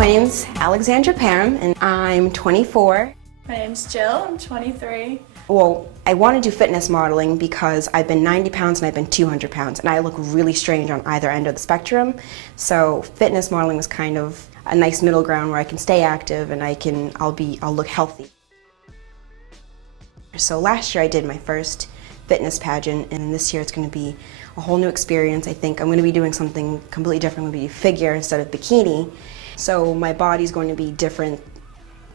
My name's Alexandra Parham, and I'm 24. My name's Jill, I'm 23. Well, I want to do fitness modeling because I've been 90 pounds and I've been 200 pounds, and I look really strange on either end of the spectrum. So fitness modeling is kind of a nice middle ground where I can stay active and I'll look healthy. So last year I did my first fitness pageant, and this year it's going to be a whole new experience. I think I'm going to be doing something completely different. I'm going to be figure instead of bikini. So my body's going to be different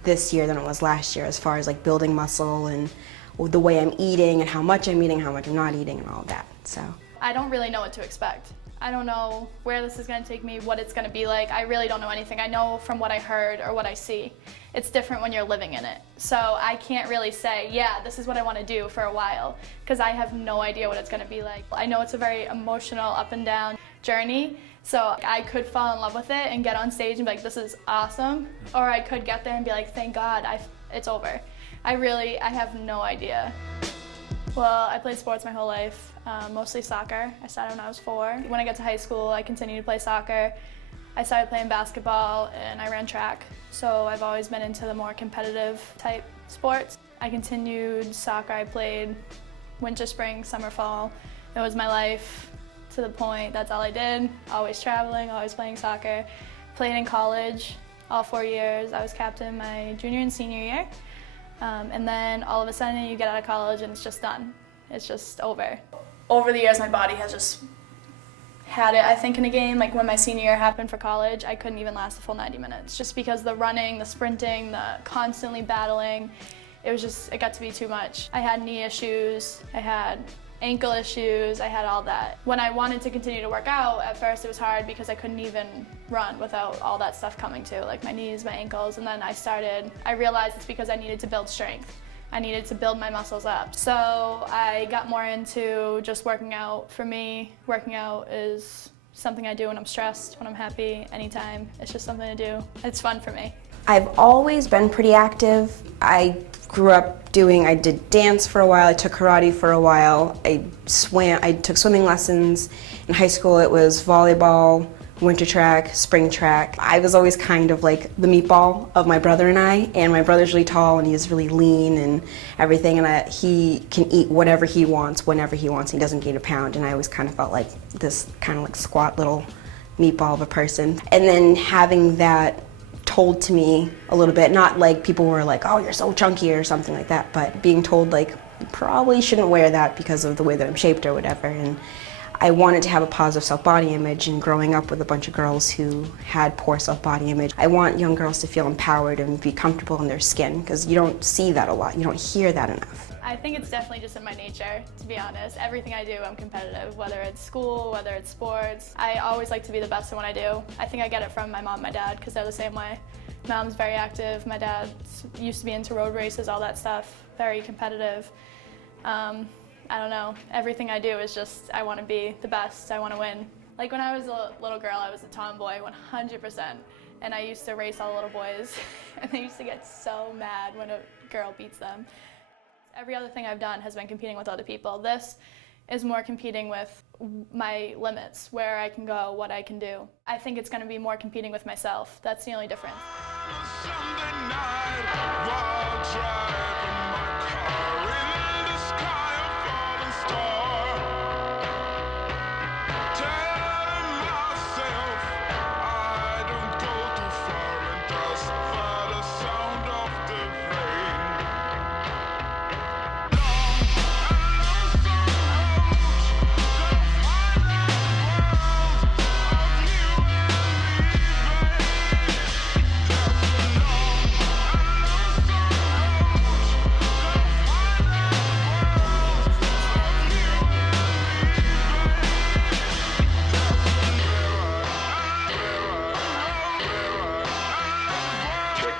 this year than it was last year as far as like building muscle and the way I'm eating and how much I'm eating, how much I'm not eating, and all of that. So I don't really know what to expect. I don't know where this is going to take me, what it's going to be like. I really don't know anything. I know from what I heard or what I see. It's different when you're living in it. So I can't really say, yeah, this is what I want to do for a while, because I have no idea what it's going to be like. I know it's a very emotional up and down journey. So I could fall in love with it and get on stage and be like, this is awesome. Or I could get there and be like, thank God, it's over. I have no idea. Well, I played sports my whole life, mostly soccer. I started when I was 4. When I got to high school, I continued to play soccer. I started playing basketball and I ran track. So I've always been into the more competitive type sports. I continued soccer. I played winter, spring, summer, fall. It was my life to the point that's all I did. Always traveling, always playing soccer. Played in college all 4 years. I was captain my junior and senior year. And then all of a sudden you get out of college and it's just done. It's just over. Over the years my body has just had it, I think, in a game. Like when my senior year happened for college, I couldn't even last the full 90 minutes just because the running, the sprinting, the constantly battling, it got to be too much. I had knee issues, I had ankle issues, I had all that. When I wanted to continue to work out, at first it was hard because I couldn't even run without all that stuff coming too, like my knees, my ankles, and then I realized it's because I needed to build strength. I needed to build my muscles up. So I got more into just working out. For me, working out is something I do when I'm stressed, when I'm happy, anytime. It's just something to do. It's fun for me. I've always been pretty active. I did dance for a while, I took karate for a while, I took swimming lessons. In high school it was volleyball, winter track, spring track. I was always kind of like the meatball of my brother and my brother's really tall and he's really lean and everything, and he can eat whatever he wants, whenever he wants. He doesn't gain a pound, and I always kind of felt like this kind of like squat little meatball of a person. And then having that told to me a little bit, not like people were like, oh, you're so chunky or something like that, but being told like, you probably shouldn't wear that because of the way that I'm shaped or whatever. And I wanted to have a positive self-body image, and growing up with a bunch of girls who had poor self-body image, I want young girls to feel empowered and be comfortable in their skin, because you don't see that a lot, you don't hear that enough. I think it's definitely just in my nature, to be honest. Everything I do, I'm competitive, whether it's school, whether it's sports. I always like to be the best in what I do. I think I get it from my mom and my dad, because they're the same way. Mom's very active, my dad used to be into road races, all that stuff, very competitive. I don't know, everything I do is just, I want to be the best, I want to win. Like when I was a little girl, I was a tomboy, 100%. And I used to race all the little boys, and they used to get so mad when a girl beats them. Every other thing I've done has been competing with other people. This is more competing with my limits, where I can go, what I can do. I think it's going to be more competing with myself. That's the only difference.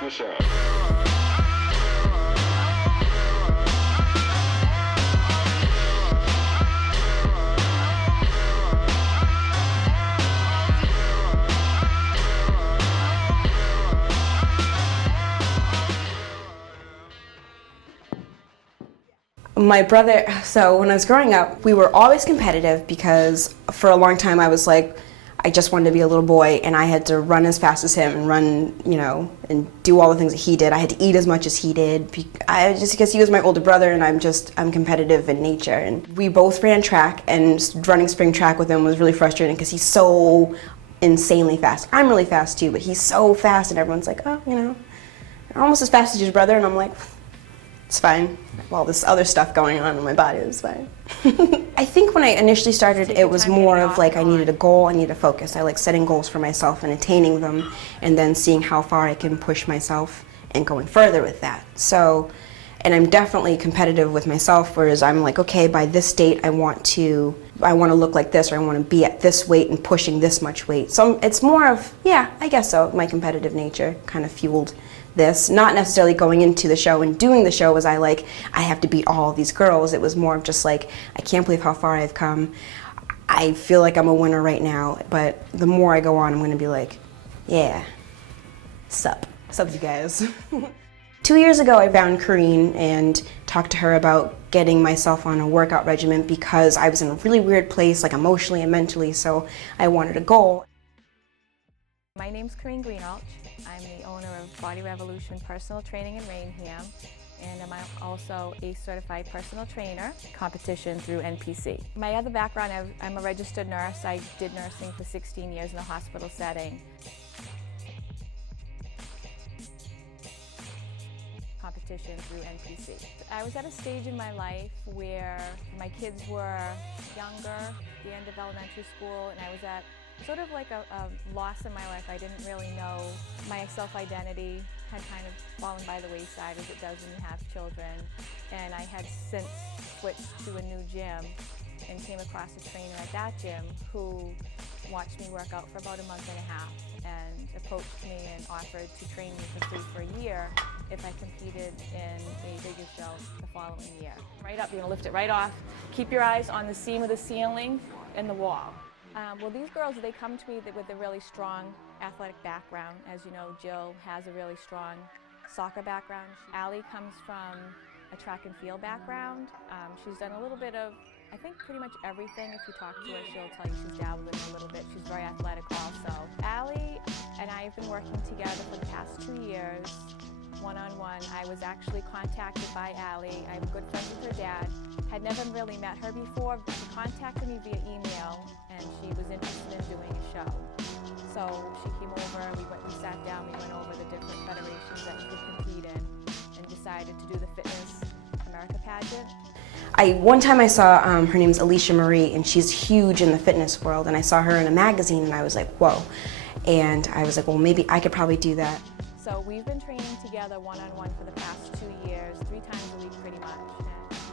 This out. My brother, so when I was growing up, we were always competitive because for a long time I was like, I just wanted to be a little boy, and I had to run as fast as him and run, you know, and do all the things that he did. I had to eat as much as he did. Just because he was my older brother, and I'm competitive in nature. And we both ran track, and running spring track with him was really frustrating because he's so insanely fast. I'm really fast too, but he's so fast, and everyone's like, oh, you know, you're almost as fast as your brother, and I'm like, it's fine. All this other stuff going on in my body is fine. I think when I initially started, it was more of like I needed a goal, I needed a focus. I like setting goals for myself and attaining them, and then seeing how far I can push myself and going further with that. So, and I'm definitely competitive with myself, whereas I'm like, okay, by this date I want to look like this, or I want to be at this weight and pushing this much weight. So it's more of, yeah, I guess so, my competitive nature kind of fueled this. Not necessarily going into the show and doing the show was I have to beat all of these girls. It was more of just like, I can't believe how far I've come. I feel like I'm a winner right now, but the more I go on, I'm going to be like, yeah, sup you guys. 2 years ago, I found Corrine and talked to her about getting myself on a workout regimen because I was in a really weird place, like emotionally and mentally, so I wanted a goal. My name's Corrine Greenalch. I'm the owner of Body Revolution Personal Training in Rainham, and I'm also a certified personal trainer, competition through NPC. My other background, I'm a registered nurse. I did nursing for 16 years in a hospital setting. Competition through NPC. I was at a stage in my life where my kids were younger, the end of elementary school, and I was at sort of like a loss in my life. I didn't really know. My self-identity had kind of fallen by the wayside, as it does when you have children. And I had since switched to a new gym and came across a trainer at that gym who watched me work out for about a month and a half and approached me and offered to train me for free for a year if I competed in a bigger show the following year. Right up, you're gonna lift it right off. Keep your eyes on the seam of the ceiling and the wall. Well, these girls, they come to me with a really strong athletic background. As you know, Jill has a really strong soccer background. Allie comes from a track and field background. She's done a little bit of, I think, pretty much everything. If you talk to her, she'll tell you she's dabbled in a little bit. She's very athletic also. Allie and I have been working together for the past 2 years, one-on-one. I was actually contacted by Allie. I'm good friends with her dad. Had never really met her before, but she contacted me via email, and she was interested in doing a show. So she came over, we sat down, we went over the different federations that you could compete in, and decided to do the Fitness America pageant. One time I saw, her name's Alicia Marie, and she's huge in the fitness world, and I saw her in a magazine, and I was like, whoa. And I was like, well, maybe I could probably do that. So we've been training together one-on-one for the past 2 years, 3 times a week pretty much.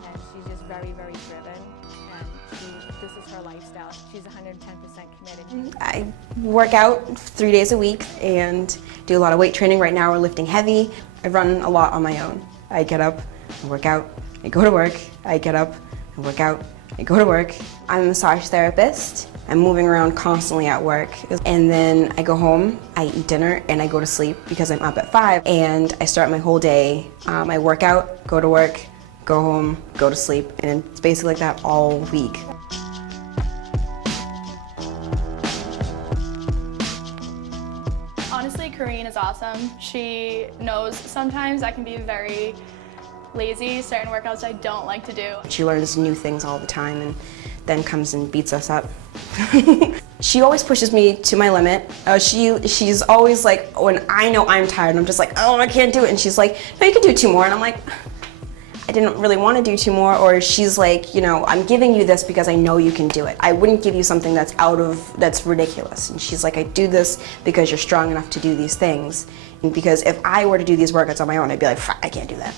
And she's just very, very driven, and this is her lifestyle. She's 110% committed. I work out 3 days a week and do a lot of weight training. Right now we're lifting heavy. I run a lot on my own. I get up, I work out, I go to work, I get up, I work out, I go to work. I'm a massage therapist. I'm moving around constantly at work. And then I go home, I eat dinner, and I go to sleep because I'm up at 5. And I start my whole day. I work out, go to work, go home, go to sleep. And it's basically like that all week. Honestly, Corrine is awesome. She knows sometimes I can be very lazy, certain workouts I don't like to do. She learns new things all the time and then comes and beats us up. She always pushes me to my limit. She's always like, when I know I'm tired, I'm just like, oh, I can't do it. And she's like, no, you can do 2 more. And I'm like, I didn't really want to do 2 more. Or she's like, you know, I'm giving you this because I know you can do it. I wouldn't give you something that's ridiculous. And she's like, I do this because you're strong enough to do these things. And because if I were to do these workouts on my own, I'd be like, I can't do that.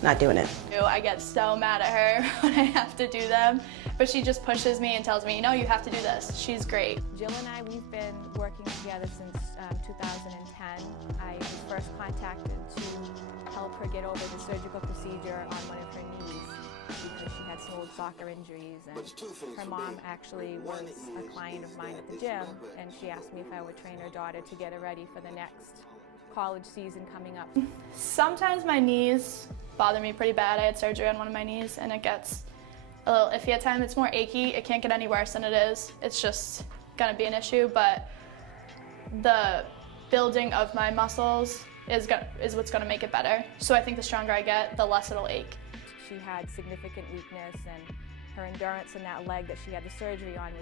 Not doing it. I get so mad at her when I have to do them, but she just pushes me and tells me, no, you have to do this. She's great. Jill and I, we've been working together since 2010. I was first contacted to help her get over the surgical procedure on one of her knees because she had some old soccer injuries, and her mom actually was a client of mine at the gym, and she asked me if I would train her daughter to get her ready for the next college season coming up. Sometimes my knees bother me pretty bad. I had surgery on one of my knees and it gets a little iffy at times. It's more achy. It can't get any worse than it is. It's just gonna be an issue, but the building of my muscles is what's gonna make it better. So I think the stronger I get, the less it'll ache. She had significant weakness, and her endurance in that leg that she had the surgery on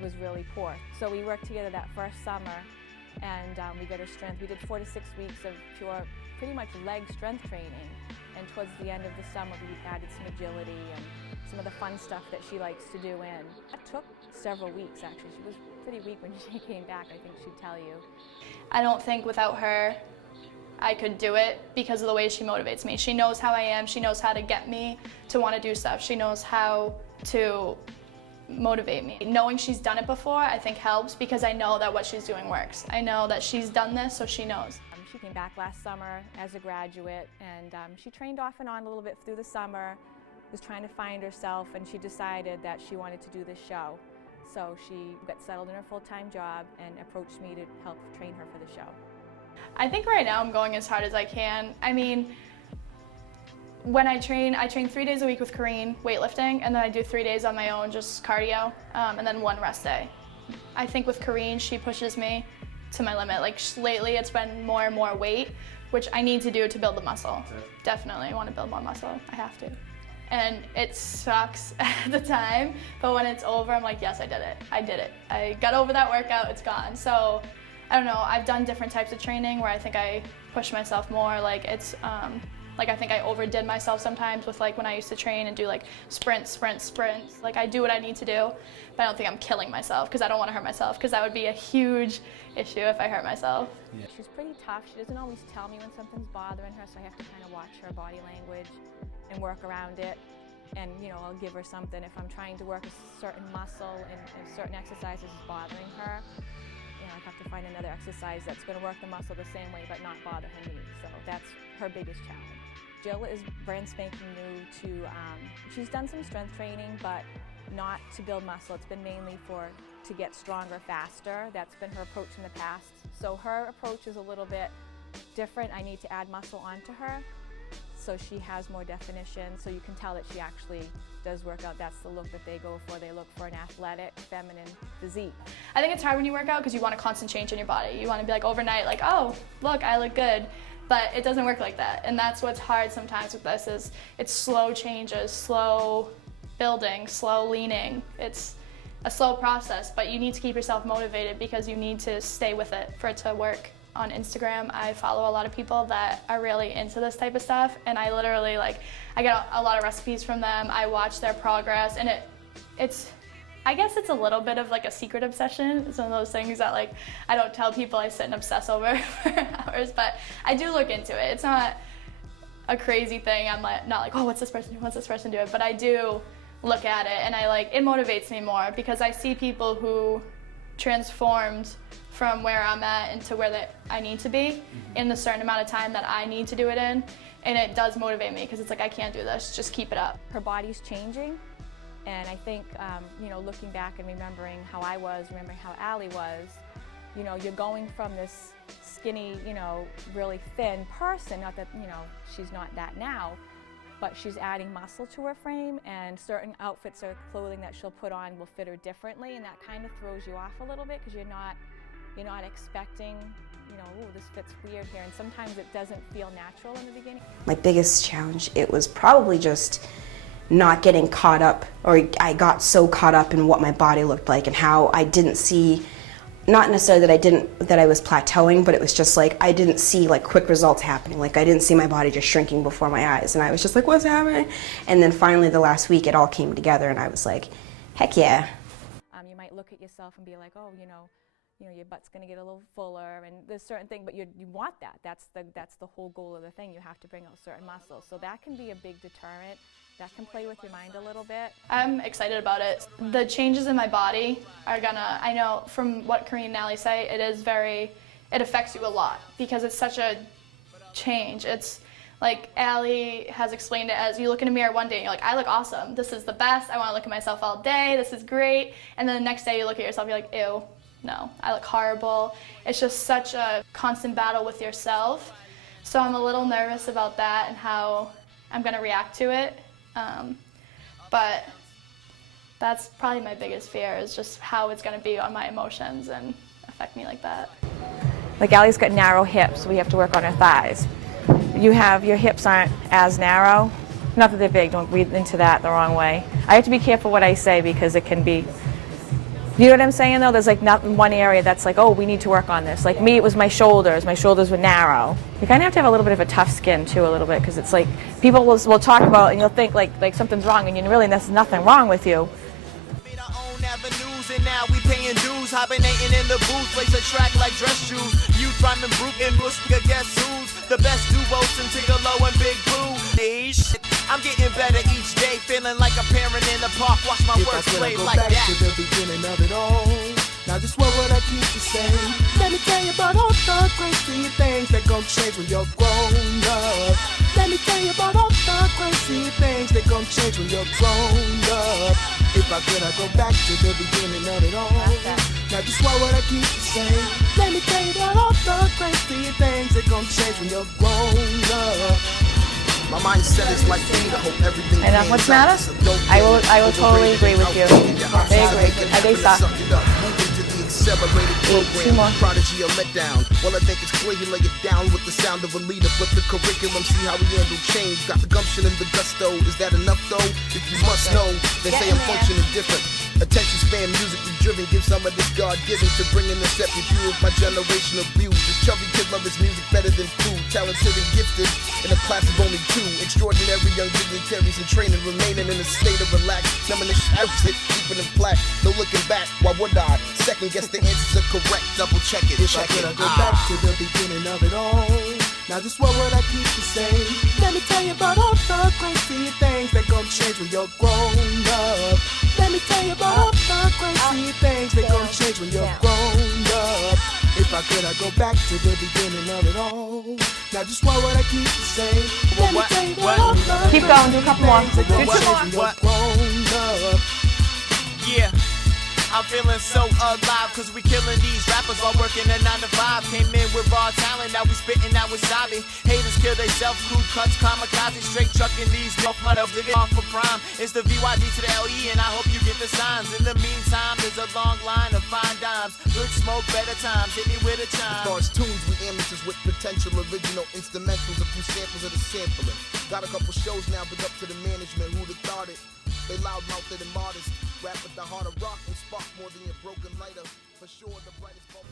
was really poor. So we worked together that first summer, and we got her strength. We did 4 to 6 weeks of pure, pretty much leg strength training. And towards the end of the summer, we added some agility and some of the fun stuff that she likes to do in. It took several weeks, actually. She was pretty weak when she came back, I think she'd tell you. I don't think without her I could do it because of the way she motivates me. She knows how I am. She knows how to get me to want to do stuff. She knows how to motivate me. Knowing she's done it before, I think helps because I know that what she's doing works. I know that she's done this, so she knows. She came back last summer as a graduate, and she trained off and on a little bit through the summer, was trying to find herself, and she decided that she wanted to do this show. So she got settled in her full-time job and approached me to help train her for the show. I think right now I'm going as hard as I can. I mean, when I train 3 days a week with Corrine, weightlifting, and then I do 3 days on my own, just cardio, and then 1 rest day. I think with Corrine, she pushes me to my limit. Like lately, it's been more and more weight, which I need to do to build the muscle. Definitely, I want to build more muscle. I have to. And it sucks at the time, but when it's over, I'm like, yes, I did it. I did it. I got over that workout, it's gone. So, I don't know, I've done different types of training where I think I push myself more. Like it's, like I think I overdid myself sometimes with like when I used to train and do like sprints. Like I do what I need to do, but I don't think I'm killing myself because I don't want to hurt myself because that would be a huge issue if I hurt myself. Yeah. She's pretty tough. She doesn't always tell me when something's bothering her, so I have to kind of watch her body language and work around it. And you know, I'll give her something if I'm trying to work a certain muscle and if certain exercises is bothering her. You know, I have to find another exercise that's going to work the muscle the same way but not bother her knee. So that's her biggest challenge. Jill is brand spanking new to, she's done some strength training, but not to build muscle. It's been mainly to get stronger faster. That's been her approach in the past. So her approach is a little bit different. I need to add muscle onto her so she has more definition, so you can tell that she actually does work out. That's the look that they go for. They look for an athletic, feminine physique. I think it's hard when you work out because you want a constant change in your body. You want to be like overnight, like, oh, look, I look good. But it doesn't work like that. And that's what's hard sometimes with this is it's slow changes, slow building, slow leaning. It's a slow process, but you need to keep yourself motivated because you need to stay with it for it to work. On Instagram, I follow a lot of people that are really into this type of stuff, and I literally I get a lot of recipes from them. I watch their progress, and I guess it's a little bit of like a secret obsession. It's one of those things that like I don't tell people I sit and obsess over for hours, but I do look into it. It's not a crazy thing. I'm not like, oh, what's this person doing? What's this person doing? But I do look at it, and it motivates me more because I see people who transformed from where I'm at into where I need to be in the certain amount of time that I need to do it in, and it does motivate me because it's like I can't do this, just keep it up. Her body's changing, and I think you know, looking back and remembering how I was, remembering how Allie was, you know, you're going from this skinny, you know, really thin person, not that, you know, she's not that now, but she's adding muscle to her frame, and certain outfits or clothing that she'll put on will fit her differently, and that kind of throws you off a little bit because you're not expecting, you know, oh, this fits weird here, and sometimes it doesn't feel natural in the beginning. My biggest challenge, it was probably just not getting caught up, or I got so caught up in what my body looked like and how I didn't see, not necessarily that I was plateauing, but it was just like I didn't see like quick results happening. Like I didn't see my body just shrinking before my eyes, and I was just like, what's happening? And then finally the last week it all came together, and I was like, heck yeah. You might look at yourself and be like, oh, you know, your butt's going to get a little fuller, and there's certain thing, but you want that. That's the whole goal of the thing. You have to bring out certain muscles. So that can be a big deterrent. That can play with your mind a little bit. I'm excited about it. The changes in my body are gonna, I know from what Corrine and Allie say, it affects you a lot because it's such a change. It's like Allie has explained it as you look in a mirror one day and you're like, I look awesome. This is the best. I want to look at myself all day. This is great. And then the next day you look at yourself, you're like, ew. No, I look horrible. It's just such a constant battle with yourself. So I'm a little nervous about that and how I'm gonna react to it. But That's probably my biggest fear, is just how it's going to be on my emotions and affect me like that. Like Allie's got narrow hips, so we have to work on her thighs. Your hips aren't as narrow. Not that they're big, don't read into that the wrong way. I have to be careful what I say because it can be, you know what I'm saying though? There's like not one area that's like, oh, we need to work on this. Like me, it was my shoulders were narrow. You kind of have to have a little bit of a tough skin too, a little bit, because it's like, people will talk about it and you'll think like something's wrong, and you really, there's nothing wrong with you. Avenues, and now we paying dues, hibernating in the booth, place a track like dress shoes. Youth rhyming brute and Muska, guess who's the best duo since Tigolo and Big Blue? I'm getting better each day, feeling like a parent in the park. Watch my words play like that. To the beginning of it all. Now just what would I keep you saying? Let me tell you about all the crazy things that gon' change when you're grown up. Let me tell you about all the crazy things that gon' change when you're grown up. If I could, I'd go back to the beginning of it all. Now just what would I keep you saying? Let me tell you about all the crazy things that gon' change when you're grown up. My mindset is like me to hope everything. And what's the matter? I will totally agree with you. I agree. They suck. Accelerated program, 2 more. prodigy or letdown. Well, I think it's clear he lay it down with the sound of a leader. Flip the curriculum, see how he handle change. Got the gumption and the gusto. Is that enough though? If you must know, then say I'm functioning different. Attention span, musically driven. Give some of this God-given to bring in the separate view of my generational views. This chubby kid love his music better than food. Talented and gifted in a class of only 2. Extraordinary young dignitaries in training, remaining in a state of relaxed. Numbing the outfit, keeping it flat. No looking back, why would I? Second guess the answers are correct. Double check it, If check I could, it. I'd go back to the beginning of it all. Now just what would I keep you saying? Let me tell you about all the crazy things that gon' change when you're grown up. Let me tell you about all the crazy things that gon' change when you're grown up. If I could, I'd go back to the beginning of it all. Now just what would I keep you saying? Let me tell you about all the Keep going, do a couple more. crazy things that gon' Do 2 change more. when you're grown up. Yeah. I'm feeling so alive, cause we killing these rappers while working a 9 to 5. Came in with raw talent, now we spitting that wasabi. Haters kill they self, crew cuts, kamikaze, straight trucking these motherfuckers off for prime. It's the VYD to the LE, and I hope you get the signs. In the meantime, there's a long line of fine dimes. Good smoke, better times, hit me with a chime. As far as tunes, we amateurs with potential, original instrumentals, a few samples of the sampling. Got a couple shows now, big up to the management, who'd have thought it. They loud-mouthed and modest, rap with the heart of rock and spark more than your broken lighter. For sure, the brightest bulb.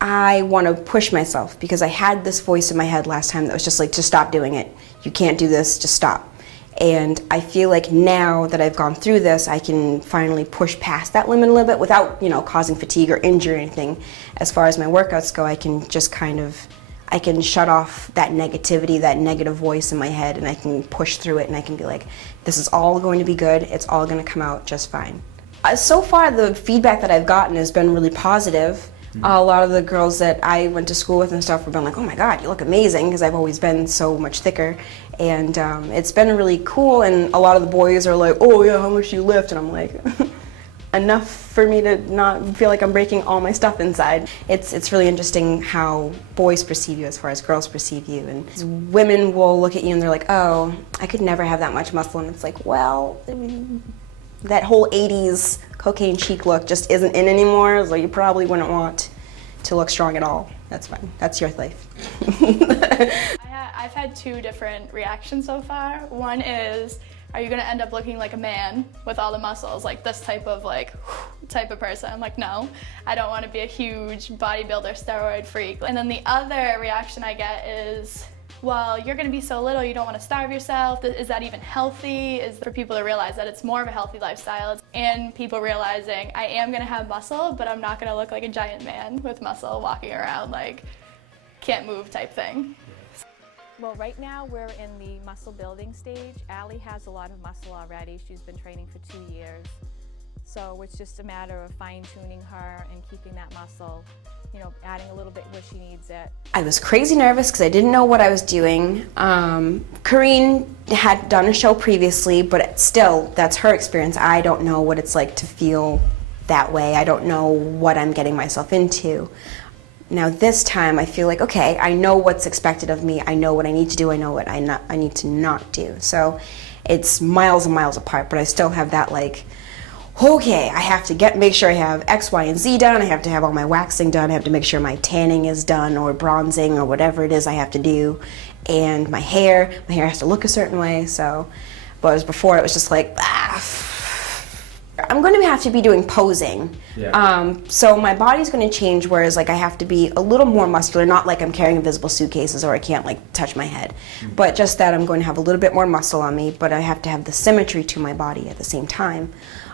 I want to push myself because I had this voice in my head last time that was just like, just stop doing it. You can't do this, just stop. And I feel like now that I've gone through this, I can finally push past that limit a little bit without, causing fatigue or injury or anything. As far as my workouts go, I can just I can shut off that negativity, that negative voice in my head, and I can push through it, and I can be like, this is all going to be good, it's all going to come out just fine. So far, the feedback that I've gotten has been really positive. A lot of the girls that I went to school with and stuff have been like, oh my God, you look amazing, because I've always been so much thicker. And it's been really cool, and a lot of the boys are like, oh yeah, how much do you lift? And I'm like, enough for me to not feel like I'm breaking all my stuff inside. It's really interesting how boys perceive you as far as girls perceive you. And women will look at you and they're like, oh, I could never have that much muscle. And it's like, well, I mean, that whole 80s cocaine chic look just isn't in anymore, so you probably wouldn't want to look strong at all. That's fine. That's your life. I've had 2 different reactions so far. One is, are you gonna end up looking like a man with all the muscles, like this type of person? I'm like, no, I don't want to be a huge bodybuilder, steroid freak. And then the other reaction I get is, well, you're gonna be so little, you don't want to starve yourself. Is that even healthy? Is for people to realize that it's more of a healthy lifestyle, and people realizing I am gonna have muscle, but I'm not gonna look like a giant man with muscle walking around like can't move type thing. Well, right now we're in the muscle building stage. Allie has a lot of muscle already. She's been training for 2 years. So it's just a matter of fine-tuning her and keeping that muscle, adding a little bit where she needs it. I was crazy nervous because I didn't know what I was doing. Kareen had done a show previously, but still, that's her experience. I don't know what it's like to feel that way. I don't know what I'm getting myself into. Now this time I feel like, okay, I know what's expected of me, I know what I need to do, I know what I need to not do. So it's miles and miles apart, but I still have that like, okay, I have to make sure I have X, Y, and Z done. I have to have all my waxing done. I have to make sure my tanning is done or bronzing or whatever it is I have to do. And my hair has to look a certain way. So, whereas before it was just like, I'm going to have to be doing posing. Yeah. So my body's going to change, whereas like I have to be a little more muscular, not like I'm carrying invisible suitcases or I can't like touch my head, but just that I'm going to have a little bit more muscle on me, but I have to have the symmetry to my body at the same time.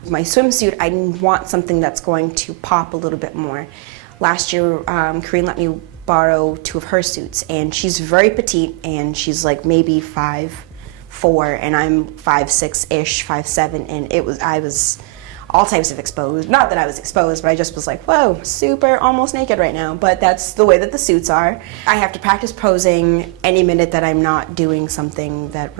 My swimsuit, I want something that's going to pop a little bit more. Last year, Corinne let me borrow 2 of her suits, and she's very petite, and she's like maybe 5'4", and I'm 5'6"-ish, 5'7", and I was all types of exposed. Not that I was exposed, but I just was like, whoa, super almost naked right now. But that's the way that the suits are. I have to practice posing any minute that I'm not doing something that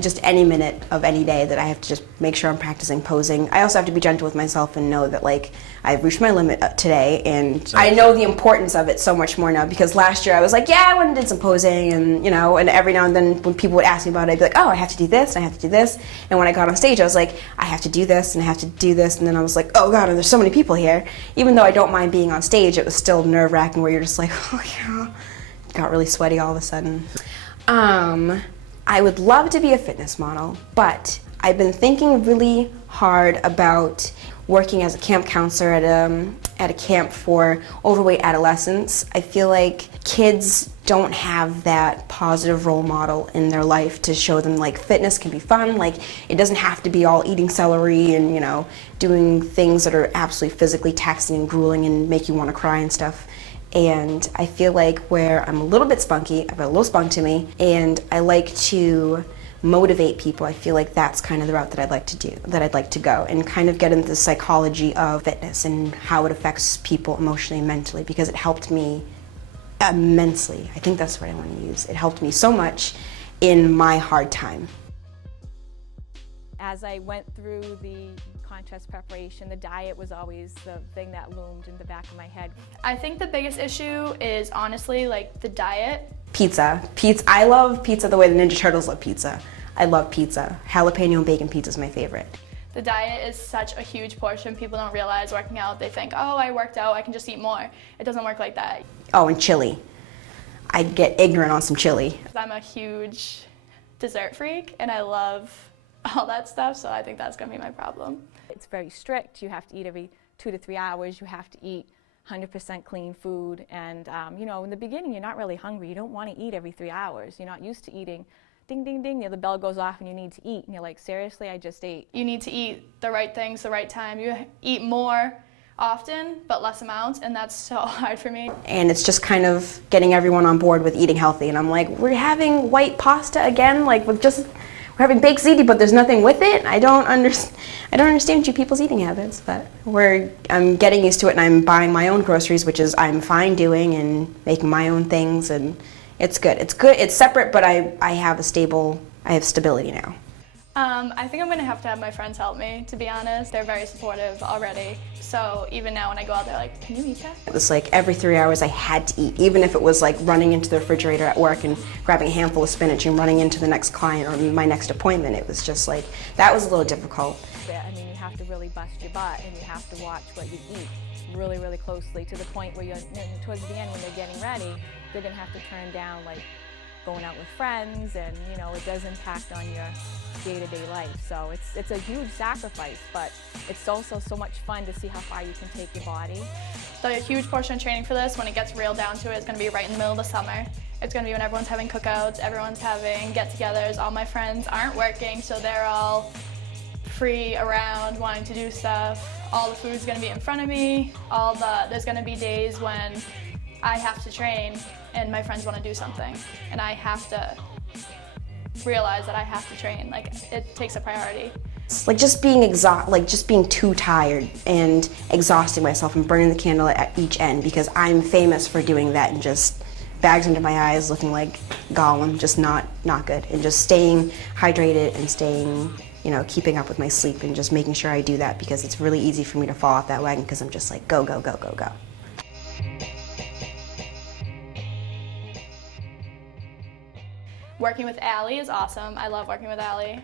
just any minute of any day that I have to just make sure I'm practicing posing. I also have to be gentle with myself and know that like I've reached my limit today, and I know the importance of it so much more now, because last year I was like, yeah, I went and did some posing, and you know, and every now and then when people would ask me about it, I'd be like, oh, I have to do this, and I have to do this. And when I got on stage, I was like, I have to do this, and I have to do this, and then I was like, oh god, there's so many people here. Even though I don't mind being on stage, it was still nerve-wracking where you're just like, oh yeah, got really sweaty all of a sudden. I would love to be a fitness model, but I've been thinking really hard about working as a camp counselor at a camp for overweight adolescents. I feel like kids don't have that positive role model in their life to show them like fitness can be fun. Like it doesn't have to be all eating celery and, you know, doing things that are absolutely physically taxing and grueling and make you want to cry and stuff. And I feel like where I'm a little bit spunky, I've got a little spunk to me, and I like to motivate people. I feel like that's kind of the route that I'd like to go, and kind of get into the psychology of fitness and how it affects people emotionally and mentally, because it helped me immensely. I think that's what I want to use. It helped me so much in my hard time. As I went through the contest preparation, the diet was always the thing that loomed in the back of my head. I think the biggest issue is honestly like the diet. Pizza. I love pizza the way the Ninja Turtles love pizza. I love pizza. Jalapeno and bacon pizza is my favorite. The diet is such a huge portion. People don't realize working out, they think, oh, I worked out, I can just eat more. It doesn't work like that. Oh, and chili. I'd get ignorant on some chili. I'm a huge dessert freak and I love all that stuff, so I think that's gonna be my problem. It's very strict. You have to eat every 2 to 3 hours. You have to eat 100% clean food, and you know, in the beginning you're not really hungry. You don't want to eat every 3 hours. You're not used to eating. Ding, ding, ding, the bell goes off and you need to eat, and you're like, seriously, I just ate. You need to eat the right things the right time. You eat more often but less amounts, and that's so hard for me. And it's just kind of getting everyone on board with eating healthy, and I'm like, we're having white pasta again, like with just, we're having baked ziti, but there's nothing with it. I don't understand you people's eating habits, but I'm getting used to it, and I'm buying my own groceries, which is I'm fine doing, and making my own things, and it's good. It's good. It's separate, but I have stability now. I think I'm gonna have to have my friends help me, to be honest. They're very supportive already. So even now when I go out, they're like, can you eat that? It was like every 3 hours I had to eat, even if it was like running into the refrigerator at work and grabbing a handful of spinach and running into the next client or my next appointment. It was just like, that was a little difficult. I mean, you have to really bust your butt, and you have to watch what you eat really, really closely, to the point where towards the end when they're getting ready, they're gonna have to turn down like going out with friends, and you know, it does impact on your day-to-day life. So it's a huge sacrifice, but it's also so much fun to see how far you can take your body. So a huge portion of training for this, when it gets real down to it, is gonna be right in the middle of the summer. It's gonna be when everyone's having cookouts, everyone's having get-togethers. All my friends aren't working, so they're all free around wanting to do stuff. All the food's gonna be in front of me. There's gonna be days when I have to train and my friends want to do something, and I have to realize that I have to train. Like, it takes a priority. Like just being too tired and exhausting myself and burning the candle at each end, because I'm famous for doing that, and just bags under my eyes looking like Gollum, just not good. And just staying hydrated and staying, you know, keeping up with my sleep, and just making sure I do that, because it's really easy for me to fall off that wagon, because I'm just like go, go, go, go, go. Working with Allie is awesome. I love working with Allie.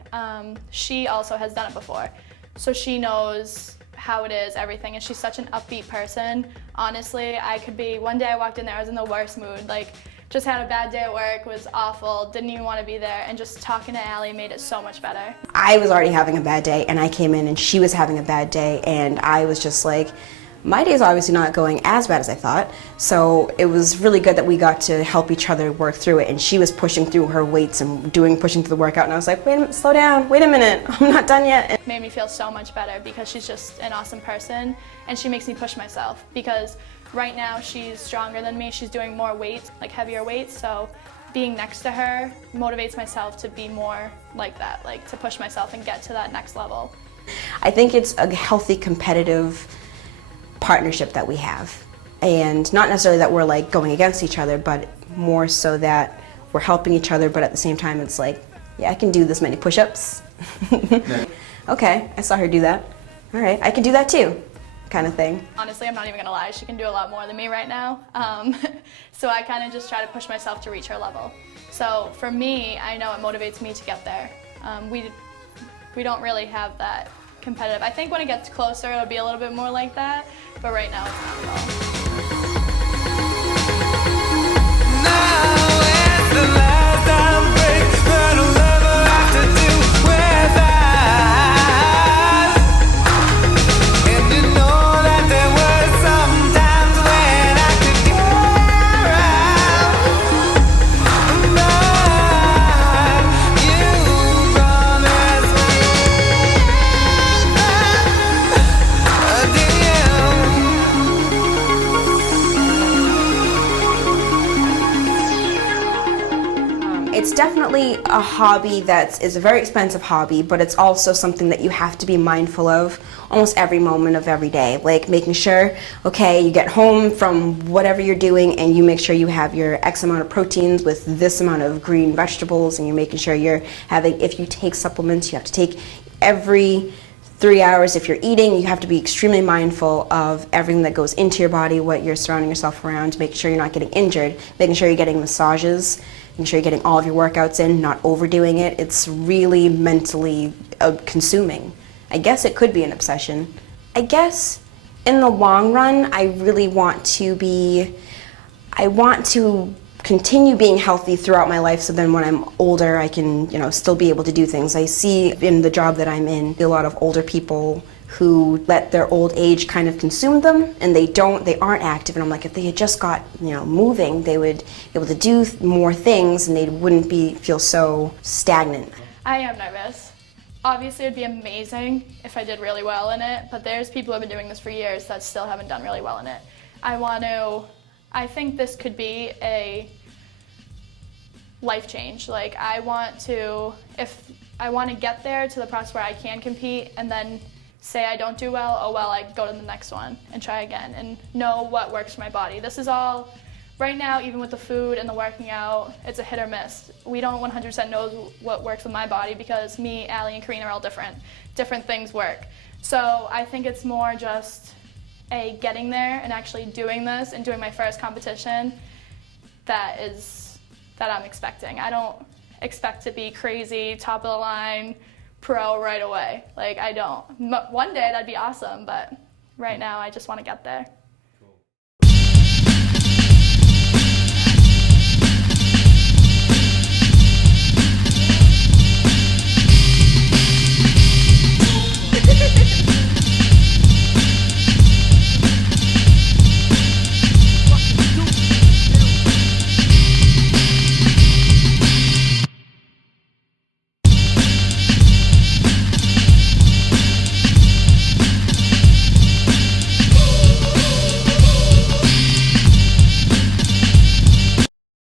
She also has done it before. so she knows how it is, everything, and she's such an upbeat person. Honestly, one day I walked in there, I was in the worst mood, like just had a bad day at work, was awful, didn't even want to be there, and just talking to Allie made it so much better. I was already having a bad day, and I came in and she was having a bad day, and I was just like, my day's obviously not going as bad as I thought, so it was really good that we got to help each other work through it, and she was pushing through her weights and pushing through the workout, and I was like, wait a minute, slow down, wait a minute, I'm not done yet. It made me feel so much better because she's just an awesome person, and she makes me push myself, because right now she's stronger than me, she's doing more weights, like heavier weights, so being next to her motivates myself to be more like that, like to push myself and get to that next level. I think it's a healthy competitive partnership that we have, and not necessarily that we're like going against each other, but more so that we're helping each other, but at the same time it's like, yeah, I can do this many push-ups. Okay, I saw her do that. All right, I can do that too, kind of thing. Honestly, I'm not even gonna lie, she can do a lot more than me right now. So I kind of just try to push myself to reach her level. So for me, I know it motivates me to get there. We don't really have that competitive. I think when it gets closer, it'll be a little bit more like that, but right now it's not at all. It's definitely a hobby that is a very expensive hobby, but it's also something that you have to be mindful of almost every moment of every day. Like making sure, okay, you get home from whatever you're doing and you make sure you have your X amount of proteins with this amount of green vegetables, and you're making sure you're having, if you take supplements, you have to take every 3 hours. If you're eating, you have to be extremely mindful of everything that goes into your body, what you're surrounding yourself around, making sure you're not getting injured, making sure you're getting massages, making sure you're getting all of your workouts in, not overdoing it. It's really mentally consuming. I guess it could be an obsession. I guess in the long run, I really want to continue being healthy throughout my life, so then when I'm older I can, still be able to do things. I see in the job that I'm in a lot of older people who let their old age kind of consume them, and they aren't active, and I'm like, if they had just got, moving, they would be able to do more things and they wouldn't feel so stagnant. I am nervous. Obviously, it'd be amazing if I did really well in it, but there's people who have been doing this for years that still haven't done really well in it. I think this could be a life change. Like, I want to get there to the process where I can compete, and then say I don't do well, oh well, I go to the next one and try again and know what works for my body. This is all, right now, even with the food and the working out, it's a hit or miss. We don't 100% know what works with my body because me, Allie, and Karina are all different. Different things work. So I think it's more just getting there and actually doing this and doing my first competition that I'm expecting. I don't expect to be crazy, top of the line, pro right away. Like, I don't. One day that'd be awesome, but right now I just want to get there.